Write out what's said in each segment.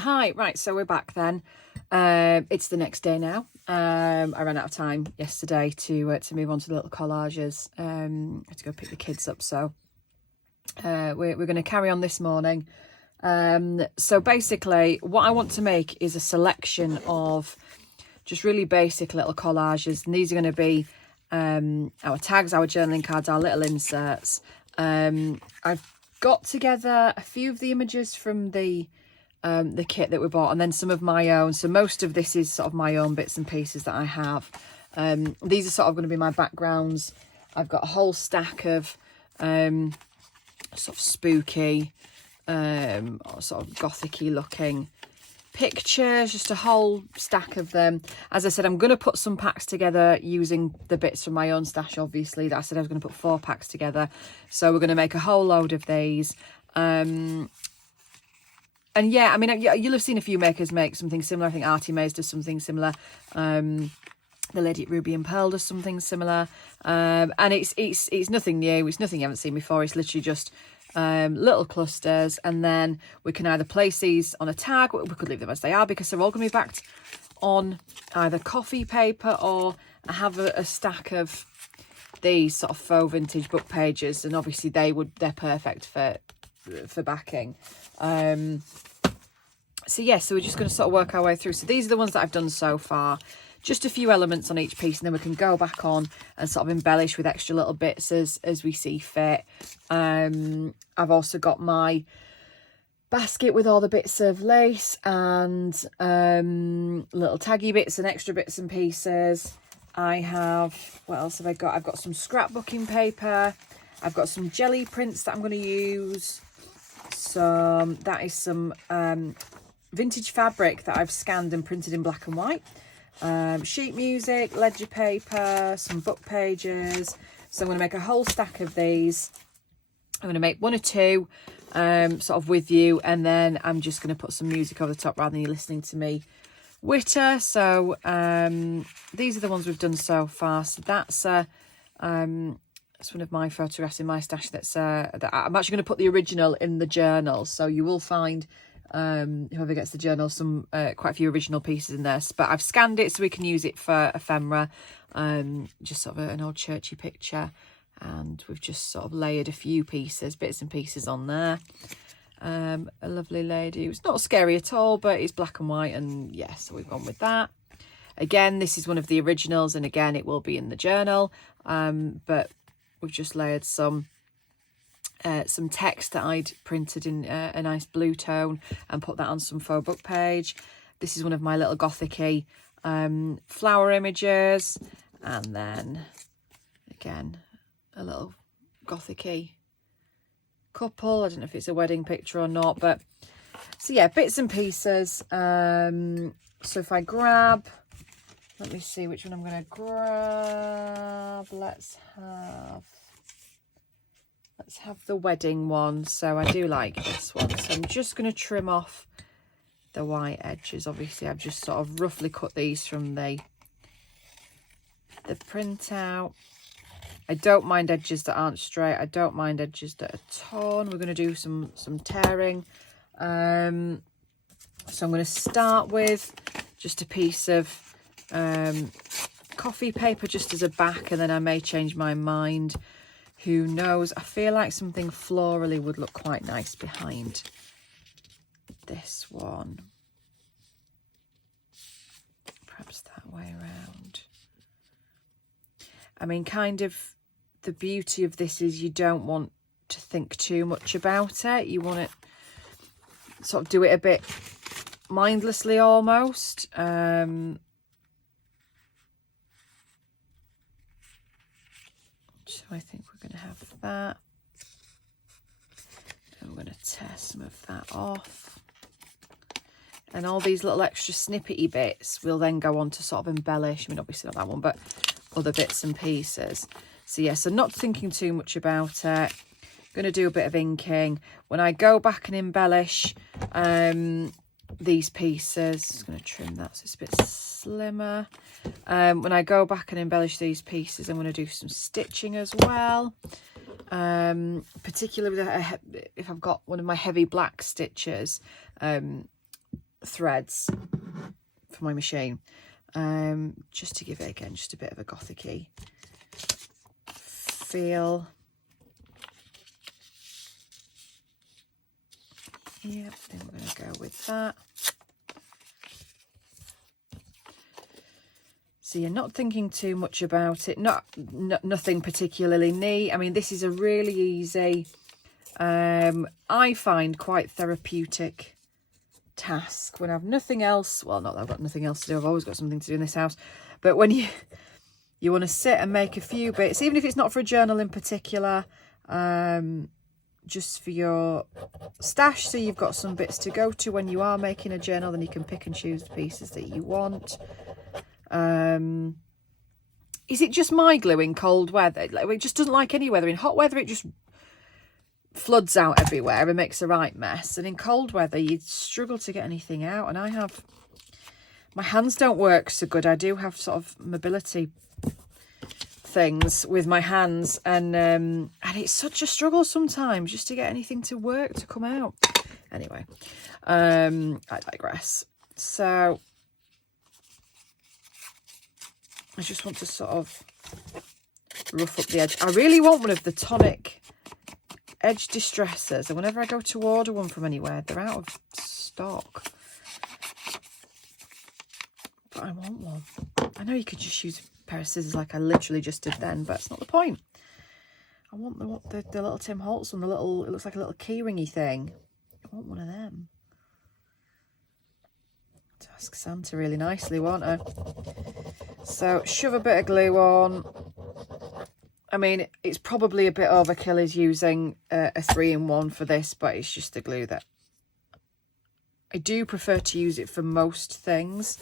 Hi, right, so we're back then. It's the next day now. I ran out of time yesterday to move on to the little collages. I had to go pick the kids up, so we're going to carry on this morning. So basically, what I want to make is a selection of just really basic little collages, and these are going to be our tags, our journaling cards, our little inserts. I've got together a few of the images from the kit that we bought, and then some of my own. So most of this is sort of my own bits and pieces that I have. These are sort of going to be my backgrounds. I've got a whole stack of sort of spooky or sort of gothic-y looking pictures, just a whole stack of them. As I said, I'm going to put some packs together using the bits from my own stash, obviously, that I said I was going to put 4 packs together. So we're going to make a whole load of these. And yeah, I mean, you'll have seen a few makers make something similar. I think Artie Mays does something similar. The lady at Ruby and Pearl does something similar. And it's nothing new. It's nothing you haven't seen before. It's literally just little clusters, and then we can either place these on a tag, we could leave them as they are because they're all going to be backed on either coffee paper, or I have a stack of these sort of faux vintage book pages, and obviously they're perfect for backing. So yeah, so we're just going to sort of work our way through. So these are the ones that I've done so far. Just a few elements on each piece, and then we can go back on and sort of embellish with extra little bits as we see fit. I've also got my basket with all the bits of lace and little taggy bits and extra bits and pieces. I have, what else have I got? I've got some scrapbooking paper. I've got some jelly prints that I'm going to use. That is some vintage fabric that I've scanned and printed in black and white. Sheet music, ledger paper, some book pages. So I'm going to make a whole stack of these. I'm going to make 1 or 2 sort of with you, and then I'm just going to put some music over the top rather than you listening to me witter. So these are the ones we've done so far. So that's one of my photographs in my stash. That I'm actually going to put the original in the journal, so you will find whoever gets the journal some quite a few original pieces in there, but I've scanned it so we can use it for ephemera. Just sort of an old churchy picture, and we've just sort of layered a few bits and pieces on there. A lovely lady. It's not scary at all, but it's black and white, and yeah, so we've gone with that. Again, this is one of the originals, and again it will be in the journal, but we've just layered some text that I'd printed in a nice blue tone and put that on some faux book page. This is one of my little gothic-y flower images, and then again a little gothic-y couple. I don't know if it's a wedding picture or not, but so yeah, bits and pieces. So if I grab, let me see which one I'm going to grab. Let's have the wedding one. So I do like this one. So I'm just going to trim off the white edges. Obviously, I've just sort of roughly cut these from the printout. I don't mind edges that aren't straight. I don't mind edges that are torn. We're going to do some tearing. So I'm going to start with just a piece of coffee paper just as a back, and then I may change my mind. Who knows? I feel like something florally would look quite nice behind this one. Perhaps that way around. I mean, kind of the beauty of this is you don't want to think too much about it. You want to sort of do it a bit mindlessly almost. So I think we're going to have that. And we're going to tear some of that off. And all these little extra snippety bits will then go on to sort of embellish. I mean, obviously not that one, but other bits and pieces. So yeah, so not thinking too much about it. Going to do a bit of inking. When I go back and embellish these pieces, just going to trim that so it's a bit slimmer. When I go back and embellish these pieces, I'm going to do some stitching as well. Particularly with if I've got one of my heavy black stitches, threads for my machine, just to give it again just a bit of a gothic-y feel. Yep, then we're going to go with that. So you're not thinking too much about it. Nothing particularly neat. I mean, this is a really easy, I find quite therapeutic task when I've nothing else. Well, not that I've got nothing else to do. I've always got something to do in this house. But when you want to sit and make a few bits, even if it's not for a journal in particular, just for your stash, so you've got some bits to go to when you are making a journal, then you can pick and choose the pieces that you want. Is it just my glue in cold weather? Like, it just doesn't like any weather. In hot weather, it just floods out everywhere and makes a right mess. And in cold weather, you struggle to get anything out. And my hands don't work so good. I do have sort of mobility things with my hands, and it's such a struggle sometimes just to get anything to work, to come out. Anyway, I digress. So I just want to sort of rough up the edge. I really want one of the tonic edge distressors, and whenever I go to order one from anywhere, they're out of stock. But I want one. I know you could just use a pair of scissors like I literally just did then, but it's not the point. I want the little Tim Holtz one, it looks like a little keyringy thing. I want one of them. To ask Santa really nicely, won't I? So shove a bit of glue on. I mean, it's probably a bit overkill is using a 3-in-1 for this, but it's just the glue that I do prefer to use it for most things.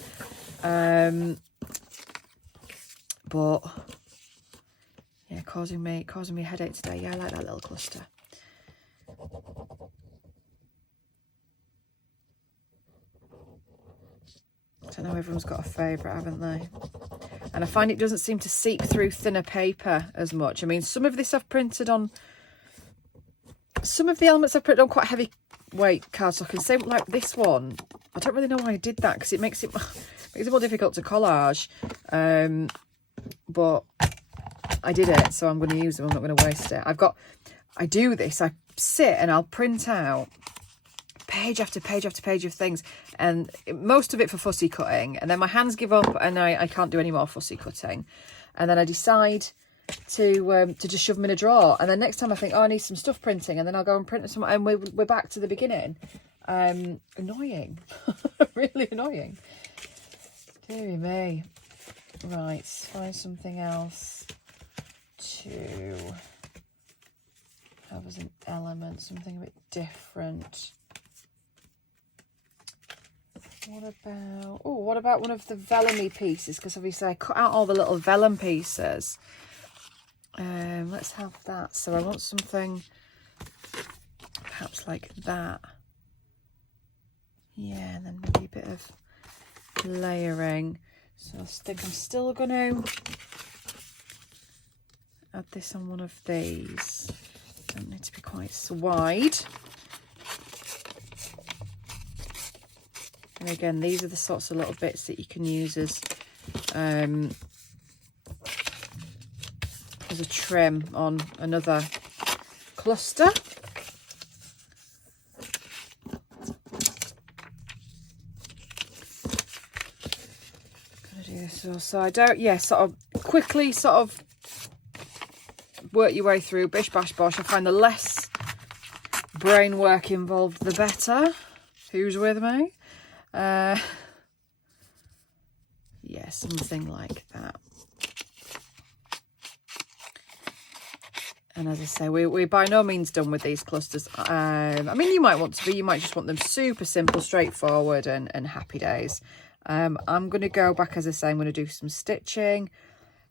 But yeah, causing me a headache today. Yeah, I like that little cluster. I know everyone's got a favourite, haven't they? And I find it doesn't seem to seep through thinner paper as much. I mean, some of this I've printed on, some of the elements I've printed on quite heavy weight cardstock, and same like this one. I don't really know why I did that, because it makes it more difficult to collage. But I did it, so I'm going to use them. I'm not going to waste it. I do this. I sit and I'll print out page after page after page of things, and most of it for fussy cutting, and then my hands give up and I can't do any more fussy cutting, and then I decide to just shove them in a drawer, and then next time I think, oh, I need some stuff printing, and then I'll go and print some, and we're back to the beginning. Annoying. Really annoying. Dear me. Right, find something else to have as an element, something a bit different. What about one of the vellum-y pieces? Because obviously I cut out all the little vellum pieces. Let's have that. So I want something perhaps like that. Yeah, and then maybe a bit of layering. So I think I'm still going to add this on one of these. Don't need to be quite so wide. And again, these are the sorts of little bits that you can use as a trim on another cluster. Gonna do this also. I don't, yeah, sort of quickly sort of work your way through, bish bash bosh. I find the less brain work involved, the better. Who's with me? Yeah, something like that. And as I say, we're by no means done with these clusters. I mean, you might want to be, you might just want them super simple, straightforward and happy days. I'm going to go back, as I say, I'm going to do some stitching,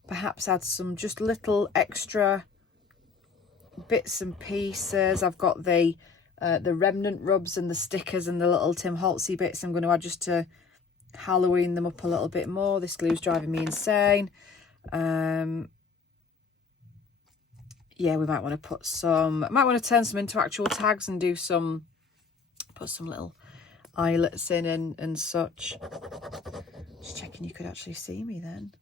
perhaps add some just little extra bits and pieces. I've got the remnant rubs and the stickers and the little Tim Holtzy bits. I'm going to add just to Halloween them up a little bit more. This glue's driving me insane. Yeah, we might want to put some, I might want to turn some into actual tags and do some, put some little eyelets in and such. Just checking you could actually see me then.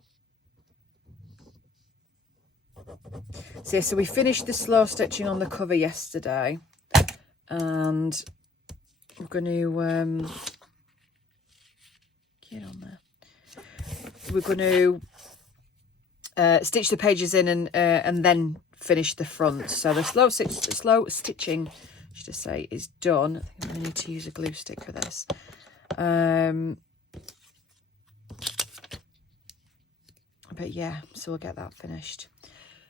So yeah, so we finished the slow stitching on the cover yesterday, and we're going to get on there. We're going to stitch the pages in and then finish the front. So the slow stitching, should I say, is done. I think I need to use a glue stick for this. But yeah, so we'll get that finished.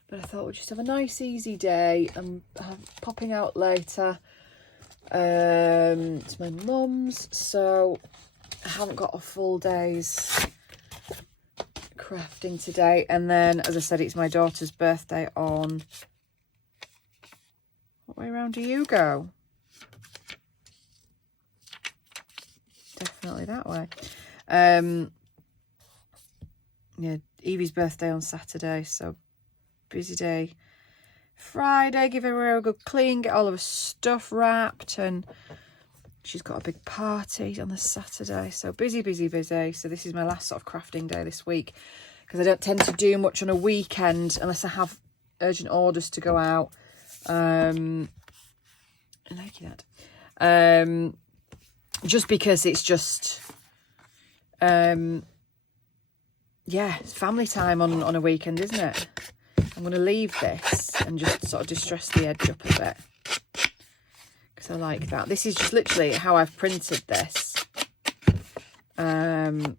But I thought we'd just have a nice easy day. I'm popping out later to my mum's, so I haven't got a full day's crafting today. And then, as I said, it's my daughter's birthday on... What way around do you go? Definitely that way. Yeah, Evie's birthday on Saturday, so busy day. Friday, give her a good clean, get all of her stuff wrapped, and she's got a big party on the Saturday, so busy. So this is my last sort of crafting day this week, because I don't tend to do much on a weekend unless I have urgent orders to go out. I like that. Just because it's just yeah, it's family time on a weekend, isn't it? I'm going to leave this and just sort of distress the edge up a bit, because I like that. This is just literally how I've printed this. And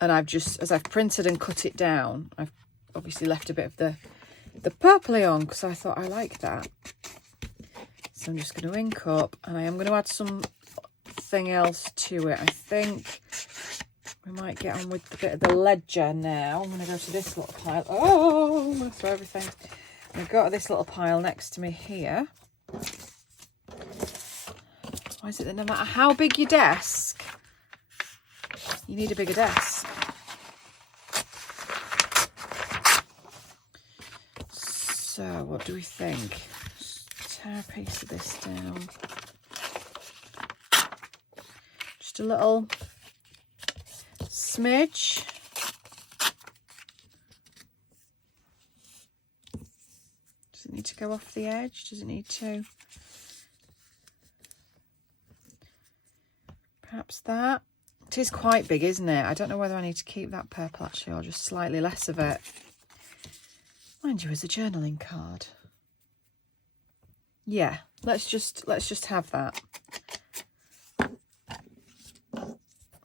I've just, as I've printed and cut it down, I've obviously left a bit of the purpley on, because I thought I like that. So I'm just going to ink up, and I am going to add something else to it. I think we might get on with a bit of the ledger now. I'm going to go to this little pile. Oh, I'm going to throw everything. I'm going to go to this little pile next to me here. Why is it that no matter how big your desk, you need a bigger desk? So, what do we think? Just tear a piece of this down. Just a little smidge. Does it need to go off the edge? Does it need to? Perhaps that. It is quite big, isn't it? I don't know whether I need to keep that purple actually, or just slightly less of it. Mind you, as a journaling card. Yeah, let's just have that.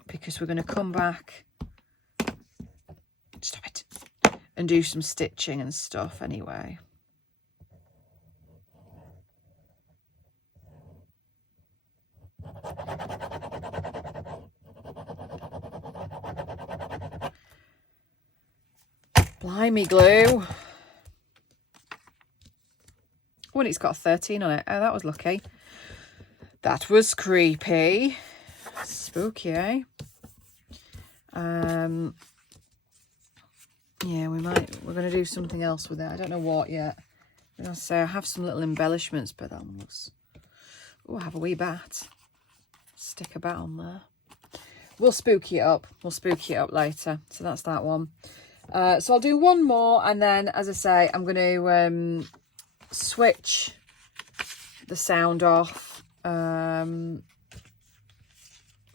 Because we're going to come back, stop it, and do some stitching and stuff anyway. Blimey glue. Oh, and it's got a 13 on it. Oh, that was lucky. That was creepy. Spooky, eh? Yeah, we're going to do something else with it. I don't know what yet. I'm going to say I have some little embellishments, but that one looks... Oh, I have a wee bat. Stick a bat on there. We'll spooky it up. We'll spooky it up later. So that's that one. So I'll do one more, and then, as I say, I'm going to switch the sound off.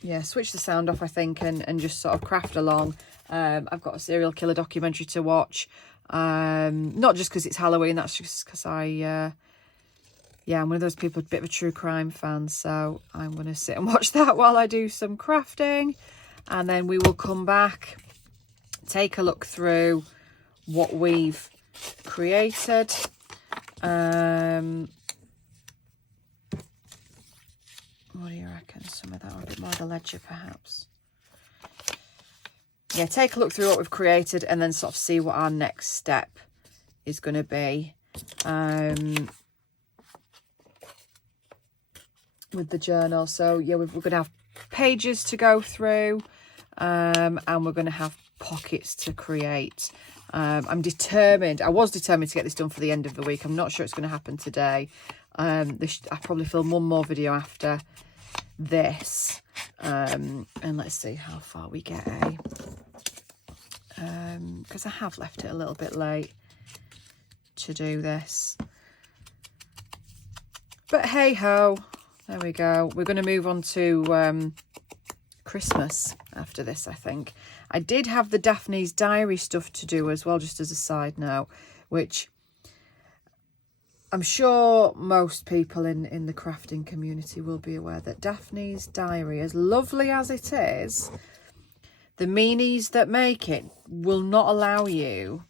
Yeah, switch the sound off, I think, and just sort of craft along. I've got a serial killer documentary to watch. Not just because it's Halloween, that's just because yeah, I'm one of those people, a bit of a true crime fan. So I'm going to sit and watch that while I do some crafting. And then we will come back, take a look through what we've created. What do you reckon? Some of that, or a bit more of the ledger perhaps. Yeah, take a look through what we've created and then sort of see what our next step is going to be with the journal. So yeah, we're going to have pages to go through, and we're going to have pockets to create. I was determined to get this done for the end of the week. I'm not sure it's going to happen today. I probably film one more video after this, and let's see how far we get, because I have left it a little bit late to do this, but hey ho, there we go. We're going to move on to Christmas after this, I think. I did have the Daphne's diary stuff to do as well, just as a side note, which I'm sure most people in the crafting community will be aware that Daphne's diary, as lovely as it is, the meanies that make it will not allow you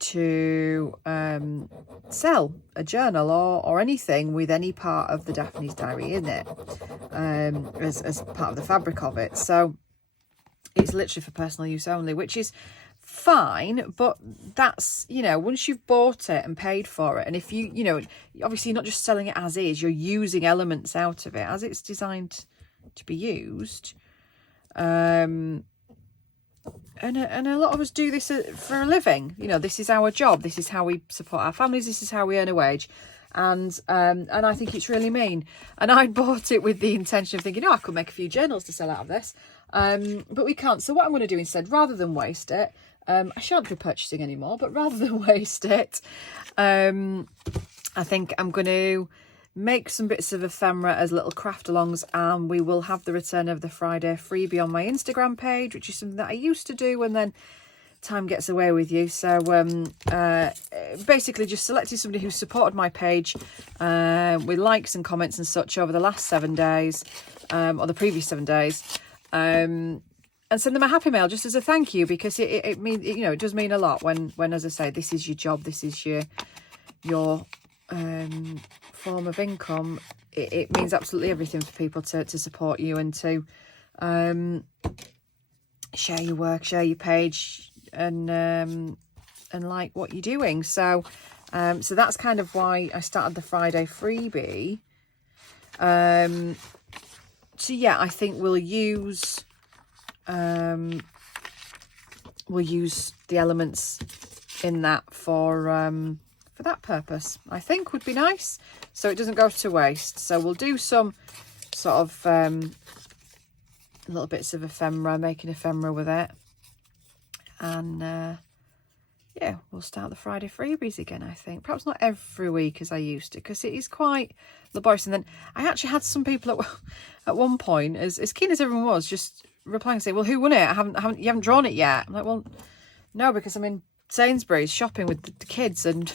to sell a journal or anything with any part of the Daphne's diary in it, as part of the fabric of it. So it's literally for personal use only, which is fine, but that's, you know, once you've bought it and paid for it, and if you know, obviously you're not just selling it as is, you're using elements out of it as it's designed to be used. And a lot of us do this for a living. You know, this is our job. This is how we support our families. This is how we earn a wage. And I think it's really mean. And I bought it with the intention of thinking, oh, I could make a few journals to sell out of this. But we can't. So what I'm going to do instead, rather than waste it, I shan't be purchasing anymore, but rather than waste it, I think I'm going to make some bits of ephemera as little craft alongs, and we will have the return of the Friday freebie on my Instagram page, which is something that I used to do, and then time gets away with you. So basically just selected somebody who supported my page with likes and comments and such over the last 7 days, or the previous 7 days, and send them a happy mail just as a thank you, because it means, you know, it does mean a lot when as I say, this is your job, this is your form of income. It means absolutely everything for people to support you and to share your work, share your page, and like what you're doing. So so that's kind of why I started the Friday freebie. So yeah, I think we'll use the elements in that for that purpose. I think would be nice, so it doesn't go to waste. So we'll do some sort of little bits of ephemera, making ephemera with it, and yeah, we'll start the Friday freebies again. I think perhaps not every week as I used to, because it is quite laborious. And then I actually had some people at one point, as keen as everyone was, just replying and saying, well, who won it? You haven't drawn it yet. I'm like, well, no, because I'm in Sainsbury's shopping with the kids, and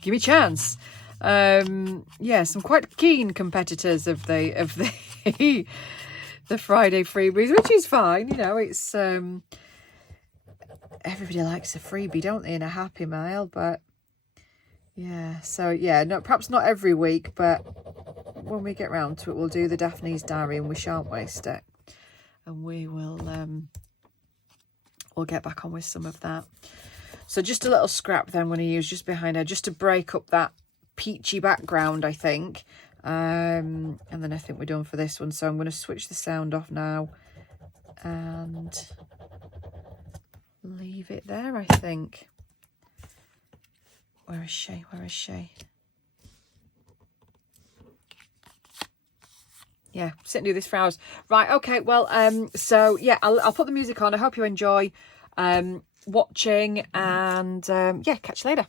give me a chance. Yeah, some quite keen competitors of the the Friday freebies, which is fine. You know, it's everybody likes a freebie, don't they, in a happy mail? But yeah, so yeah, no, perhaps not every week, but when we get round to it, we'll do the Daphne's diary, and we shan't waste it, and we will we'll get back on with some of that. So just a little scrap then I'm going to use just behind her, just to break up that peachy background, I think. And then I think we're done for this one. So I'm going to switch the sound off now and leave it there, I think. Where is she? Where is she? Yeah, sit and do this for hours. Right, okay, well, so yeah, I'll put the music on. I hope you enjoy watching, and yeah, catch you later.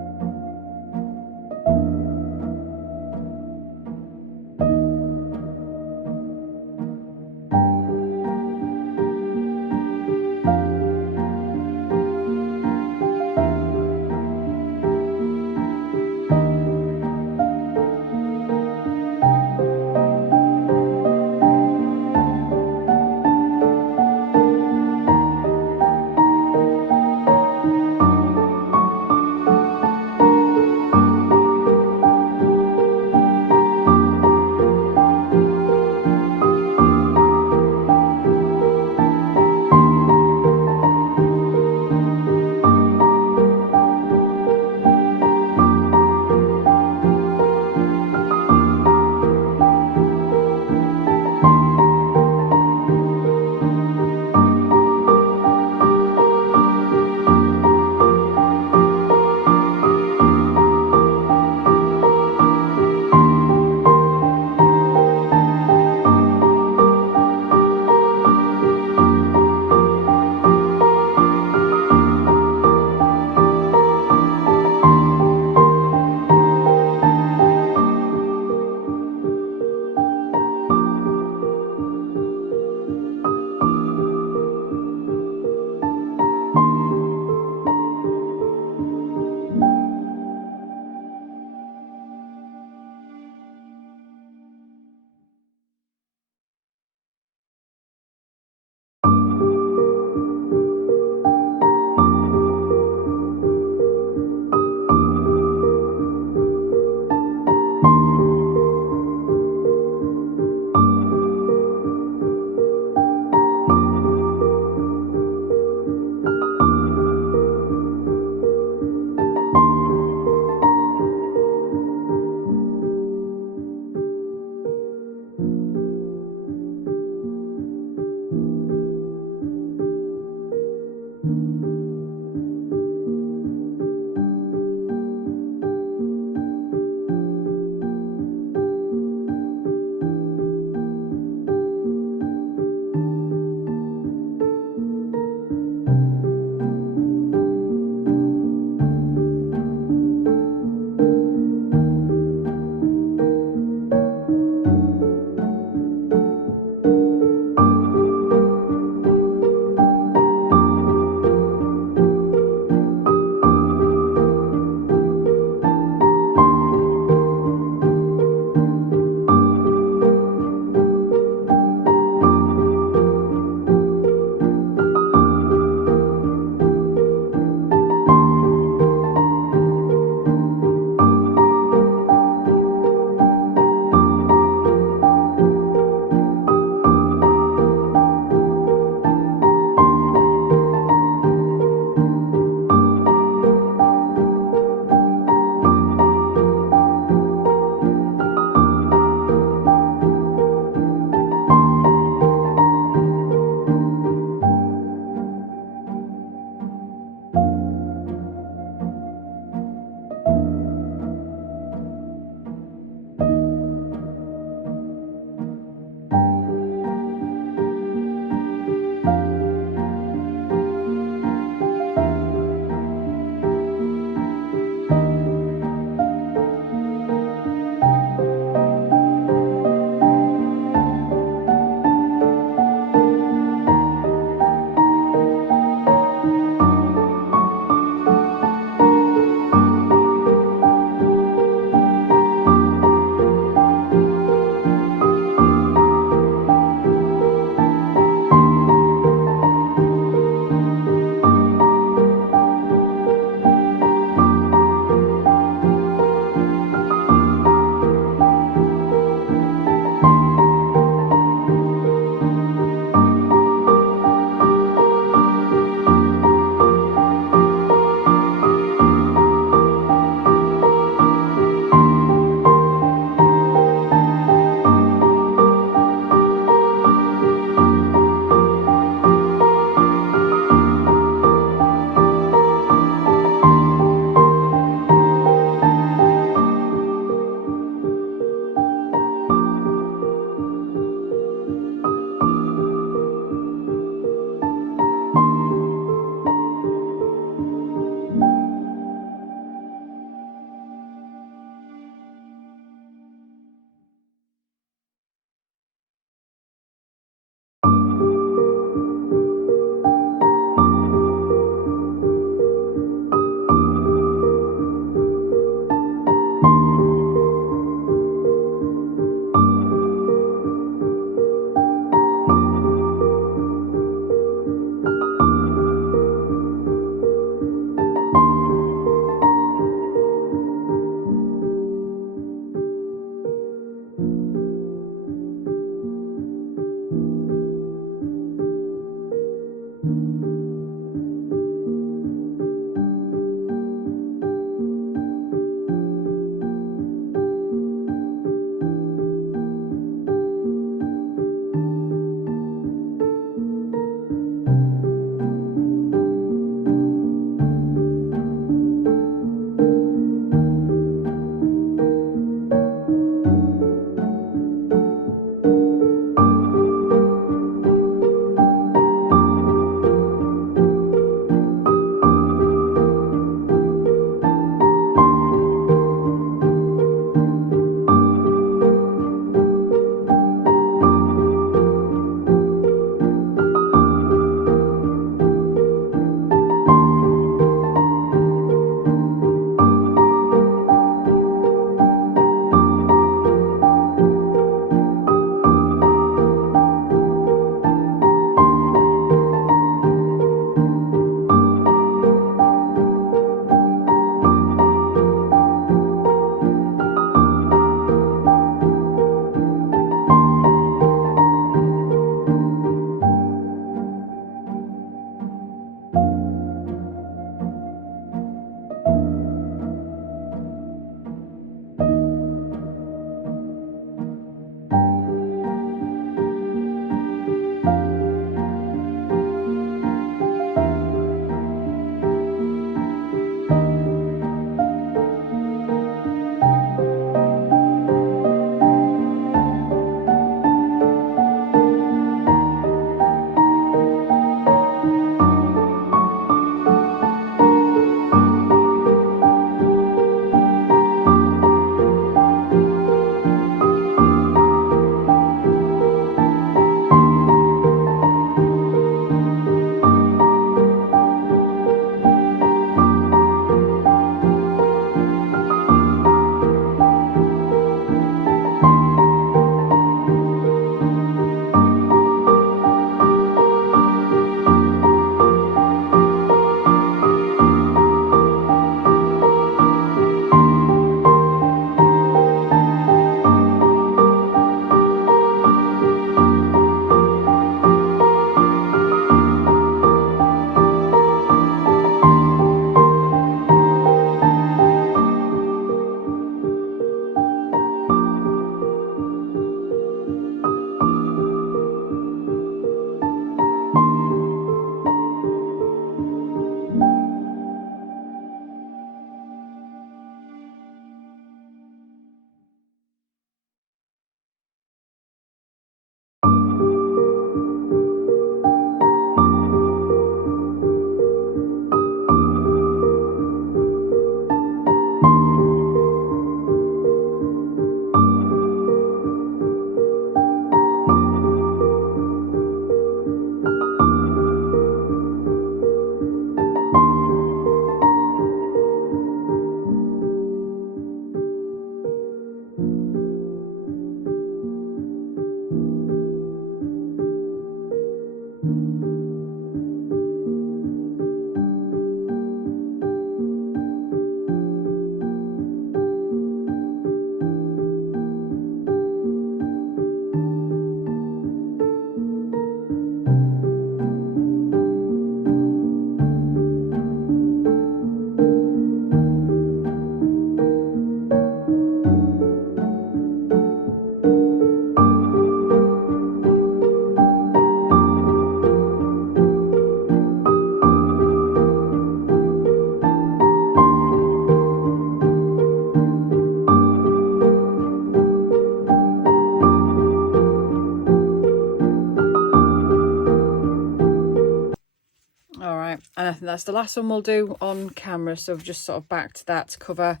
And I think that's the last one we'll do on camera. So I've just sort of backed that to cover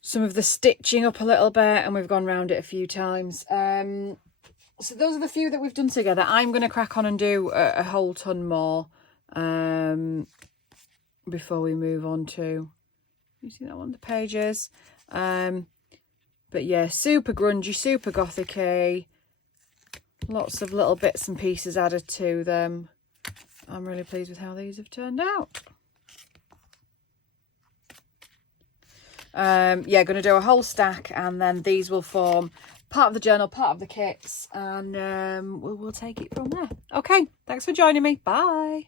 some of the stitching up a little bit, and we've gone round it a few times. So those are the few that we've done together. I'm going to crack on and do a whole ton more before we move on to, you see that one, the pages. But yeah, super grungy, super gothic-y. Lots of little bits and pieces added to them. I'm really pleased with how these have turned out. Yeah, going to do a whole stack, and then these will form part of the journal, part of the kits, and we'll take it from there. Okay, thanks for joining me. Bye.